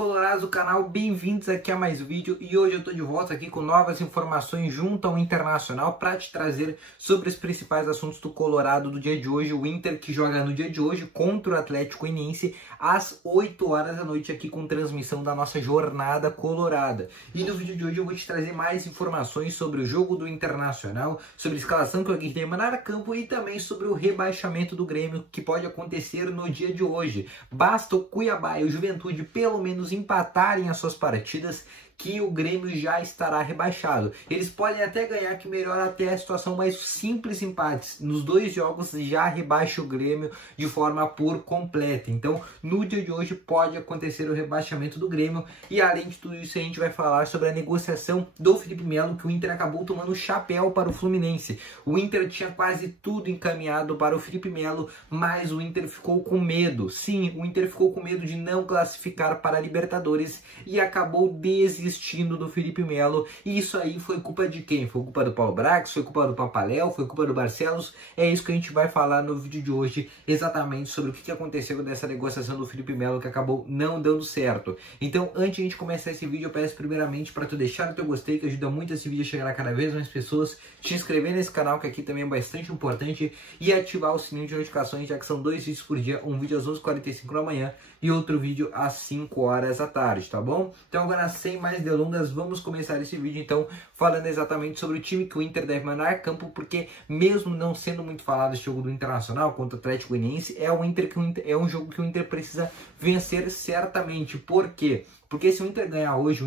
colorados do canal, bem-vindos aqui a mais um vídeo e hoje eu tô de volta aqui com novas informações junto ao Internacional para te trazer sobre os principais assuntos do Colorado do dia de hoje. O Inter que joga no dia de hoje contra o Atlético Goianiense às 8 horas da noite aqui com transmissão da nossa jornada colorada. E no vídeo de hoje eu vou te trazer mais informações sobre o jogo do Internacional, sobre a escalação que o Aguirre mandar a campo e também sobre o rebaixamento do Grêmio que pode acontecer no dia de hoje. Basta o Cuiabá e o Juventude pelo menos empatarem as suas partidas que o Grêmio já estará rebaixado. Eles podem até ganhar, que melhora até a situação, mas simples empates nos dois jogos já rebaixa o Grêmio de forma por completa. Então, no dia de hoje pode acontecer o rebaixamento do Grêmio e além de tudo isso a gente vai falar sobre a negociação do Felipe Melo, que o Inter acabou tomando chapéu para o Fluminense. O Inter tinha quase tudo encaminhado para o Felipe Melo, mas o Inter ficou com medo. Sim, o Inter ficou com medo de não classificar para a Libertadores e acabou desistindo do Felipe Melo. E isso aí foi culpa de quem? Foi culpa do Paulo Brax? Foi culpa do Papaléu? Foi culpa do Barcelos? É isso que a gente vai falar no vídeo de hoje, exatamente sobre o que aconteceu dessa negociação do Felipe Melo que acabou não dando certo. Então, antes de a gente começar esse vídeo, eu peço primeiramente para tu deixar o teu gostei, que ajuda muito esse vídeo a chegar a cada vez mais pessoas, te inscrever nesse canal, que aqui também é bastante importante, e ativar o sininho de notificações, já que são 2 vídeos por dia, um vídeo às 11h45 da manhã e outro vídeo às 5 horas da tarde, tá bom? Então agora, sem mais delongas, vamos começar esse vídeo então falando exatamente sobre o time que o Inter deve mandar a campo, porque mesmo não sendo muito falado esse jogo do Internacional contra o Atlético Goianiense, é um jogo que o Inter precisa vencer certamente. Por quê? Porque se o Inter ganhar hoje,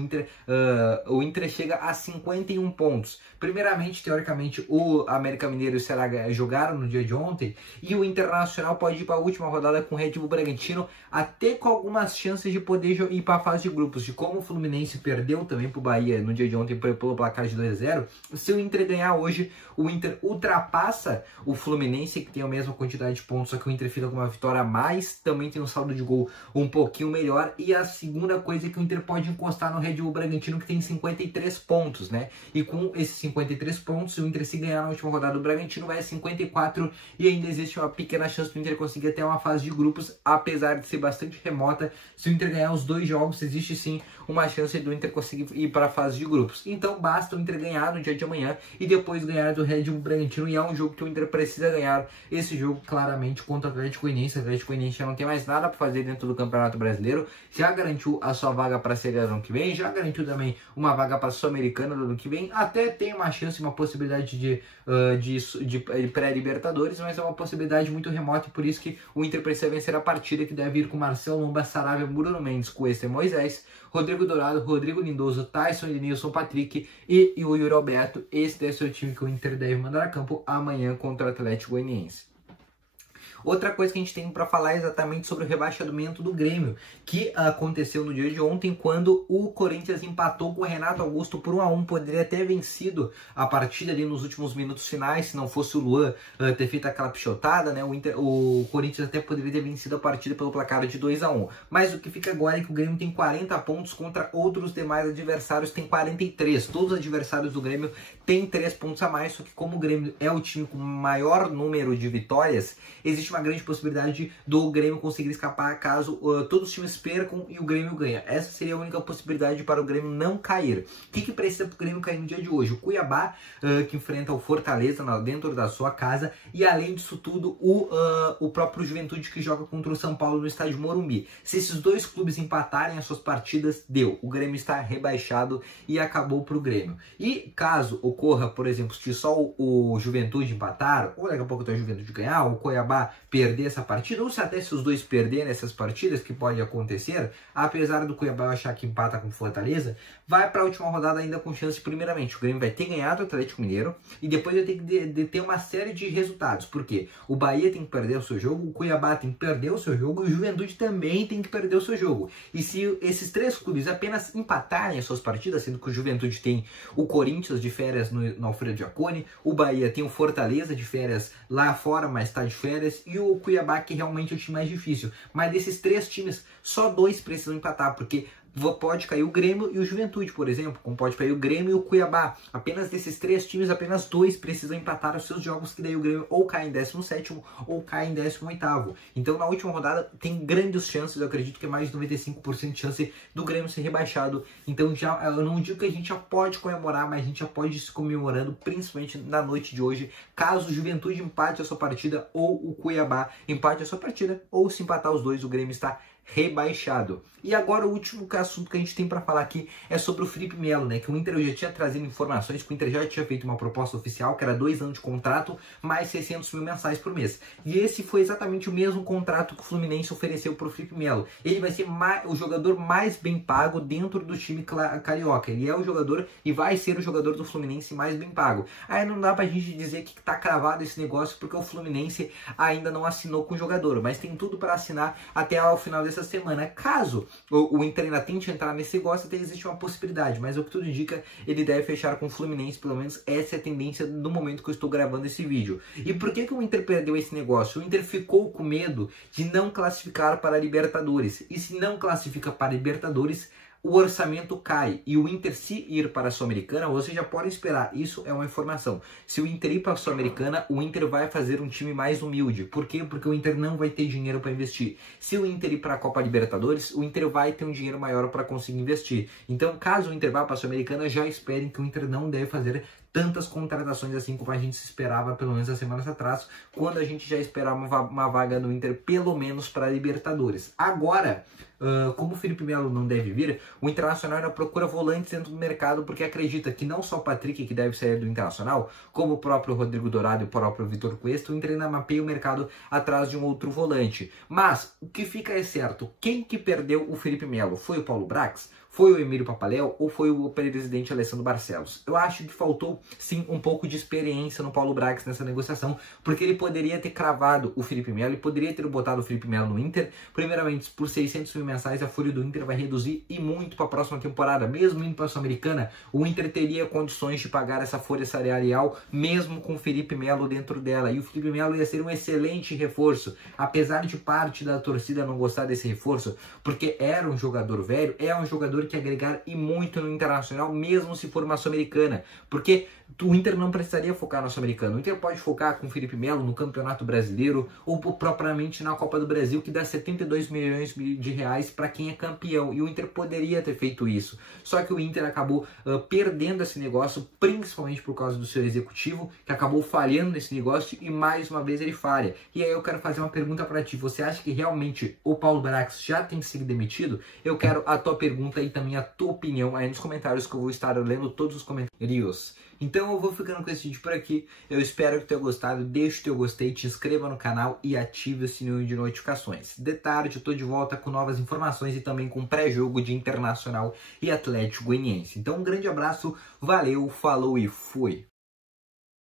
o Inter chega a 51 pontos. Primeiramente, teoricamente, o América Mineiro e o Ceará jogaram no dia de ontem e o Internacional pode ir para a última rodada com o Red Bull Bragantino, até com algumas chances de poder ir para a fase de grupos. De como o Fluminense perdeu também para o Bahia no dia de ontem pelo placar de 2-0, se o Inter ganhar hoje, o Inter ultrapassa o Fluminense, que tem a mesma quantidade de pontos, só que o Inter fica com uma vitória a mais, também tem um saldo de gol um pouquinho melhor. E a segunda coisa é que o Inter pode encostar no Red Bull Bragantino, que tem 53 pontos, né? E com esses 53 pontos, o Inter, se ganhar na última rodada do Bragantino, vai a 54 e ainda existe uma pequena chance do Inter conseguir até uma fase de grupos, apesar de ser bastante remota. Se o Inter ganhar os dois jogos, existe sim uma chance do Inter conseguir ir para a fase de grupos. Então basta o Inter ganhar no dia de amanhã e depois ganhar do Red Bull Bragantino, e é um jogo que o Inter precisa ganhar. Esse jogo claramente contra o Atlético Goianiense. O Atlético Goianiense já não tem mais nada para fazer dentro do Campeonato Brasileiro, já garantiu a sua vaga para a Série A do ano que vem, já garantiu também uma vaga para a Sul-Americana do ano que vem, até tem uma chance, uma possibilidade de pré-Libertadores, mas é uma possibilidade muito remota, e por isso que o Inter precisa vencer a partida, que deve ir com Marcelo Lomba, Saravia, Bruno Mendes, Cuesta, Moisés, Rodrigo Dourado, Rodrigo Lindoso, Tyson, Edenilson, Patrick e o Yuri Alberto. Esse deve ser o time que o Inter deve mandar a campo amanhã contra o Atlético Goianiense. Outra coisa que a gente tem para falar é exatamente sobre o rebaixamento do Grêmio, que aconteceu no dia de ontem, quando o Corinthians empatou com o Renato Augusto por 1-1. Poderia ter vencido a partida ali nos últimos minutos finais, se não fosse o Luan ter feito aquela pichotada, né? O Corinthians até poderia ter vencido a partida pelo placar de 2-1. Mas o que fica agora é que o Grêmio tem 40 pontos contra outros demais adversários, tem 43. Todos os adversários do Grêmio têm 3 pontos a mais, só que como o Grêmio é o time com maior número de vitórias, existe uma grande possibilidade do Grêmio conseguir escapar caso todos os times percam e o Grêmio ganha. Essa seria a única possibilidade para o Grêmio não cair. O que precisa para o Grêmio cair no dia de hoje? O Cuiabá, que enfrenta o Fortaleza dentro da sua casa, e além disso tudo, o próprio Juventude, que joga contra o São Paulo no estádio Morumbi. Se esses dois clubes empatarem as suas partidas, deu. O Grêmio está rebaixado e acabou para o Grêmio. E caso ocorra, por exemplo, se só o Juventude empatar, ou daqui a pouco o Juventude ganhar, o Cuiabá perder essa partida, ou se até se os dois perderem essas partidas, que pode acontecer, apesar do Cuiabá achar que empata com Fortaleza, vai para a última rodada ainda com chance. Primeiramente, o Grêmio vai ter ganhado o Atlético Mineiro e depois vai ter que ter uma série de resultados, porque o Bahia tem que perder o seu jogo, o Cuiabá tem que perder o seu jogo e o Juventude também tem que perder o seu jogo. E se esses três clubes apenas empatarem as suas partidas, sendo que o Juventude tem o Corinthians de férias no Alfredo Jaconi, o Bahia tem o Fortaleza de férias lá fora, mas está de férias, e o Cuiabá, que realmente é o time mais difícil. Mas desses três times, só dois precisam empatar, porque pode cair o Grêmio e o Juventude, por exemplo, como pode cair o Grêmio e o Cuiabá. Apenas desses 3 times, apenas 2 precisam empatar os seus jogos, que daí o Grêmio ou cai em 17º ou cai em 18º. Então na última rodada tem grandes chances, eu acredito que é mais de 95% de chance do Grêmio ser rebaixado. Então já, eu não digo que a gente já pode comemorar, mas a gente já pode ir se comemorando, principalmente na noite de hoje, caso o Juventude empate a sua partida ou o Cuiabá empate a sua partida, ou se empatar os dois, o Grêmio está rebaixado. E agora o último assunto que a gente tem para falar aqui é sobre o Felipe Melo, né? Que o Inter já tinha trazido informações que o Inter já tinha feito uma proposta oficial, que era 2 anos de contrato, mais 600 mil mensais por mês. E esse foi exatamente o mesmo contrato que o Fluminense ofereceu para o Felipe Melo. Ele vai ser o jogador mais bem pago dentro do time carioca. Ele é o jogador e vai ser o jogador do Fluminense mais bem pago. Aí não dá pra gente dizer que tá cravado esse negócio, porque o Fluminense ainda não assinou com o jogador, mas tem tudo para assinar até ao final dessa semana. Caso o Inter ainda tente entrar nesse negócio, até existe uma possibilidade, mas o que tudo indica, ele deve fechar com o Fluminense, pelo menos essa é a tendência no momento que eu estou gravando esse vídeo. E por que o Inter perdeu esse negócio? O Inter ficou com medo de não classificar para a Libertadores, e se não classifica para a Libertadores, o orçamento cai, e o Inter, se ir para a Sul-Americana, você já pode esperar, isso é uma informação, se o Inter ir para a Sul-Americana, o Inter vai fazer um time mais humilde. Por quê? Porque o Inter não vai ter dinheiro para investir. Se o Inter ir para a Copa Libertadores, o Inter vai ter um dinheiro maior para conseguir investir. Então, caso o Inter vá para a Sul-Americana, já esperem que o Inter não deve fazer tantas contratações assim como a gente se esperava, pelo menos há semanas atrás, quando a gente já esperava uma vaga no Inter, pelo menos para a Libertadores. Agora, como o Felipe Melo não deve vir, o Internacional ainda procura volantes dentro do mercado, porque acredita que não só o Patrick, que deve sair do Internacional, como o próprio Rodrigo Dourado e o próprio Vitor Cuesta, o Inter ainda mapeia o mercado atrás de um outro volante. Mas o que fica é certo, quem que perdeu o Felipe Melo? Foi o Paulo Brax? Foi o Emílio Papaléu ou foi o presidente Alessandro Barcelos? Eu acho que faltou, sim, um pouco de experiência no Paulo Brax nessa negociação, porque ele poderia ter cravado o Felipe Melo, ele poderia ter botado o Felipe Melo no Inter. Primeiramente, por 600 mil mensais, a folha do Inter vai reduzir e muito para a próxima temporada. Mesmo indo para a Sul-Americana, o Inter teria condições de pagar essa folha salarial, mesmo com o Felipe Melo dentro dela. E o Felipe Melo ia ser um excelente reforço, apesar de parte da torcida não gostar desse reforço, porque era um jogador velho, é um jogador que agregar e muito no Internacional, mesmo se for uma Sul-Americana, porque o Inter não precisaria focar na Sul-Americana. O Inter pode focar com o Felipe Melo no Campeonato Brasileiro ou propriamente na Copa do Brasil, que dá 72 milhões de reais para quem é campeão, e o Inter poderia ter feito isso. Só que o Inter acabou perdendo esse negócio, principalmente por causa do seu executivo, que acabou falhando nesse negócio, e mais uma vez ele falha. E aí eu quero fazer uma pergunta para ti: você acha que realmente o Paulo Brax já tem que ser demitido? Eu quero a tua pergunta e também a tua opinião aí nos comentários, que eu vou estar lendo todos os comentários. Então eu vou ficando com esse vídeo por aqui. Eu espero que tenha gostado. Deixa o teu gostei, te inscreva no canal e ative o sininho de notificações. De tarde eu tô de volta com novas informações e também com pré-jogo de Internacional e Atlético Goianiense. Então um grande abraço, valeu, falou e fui!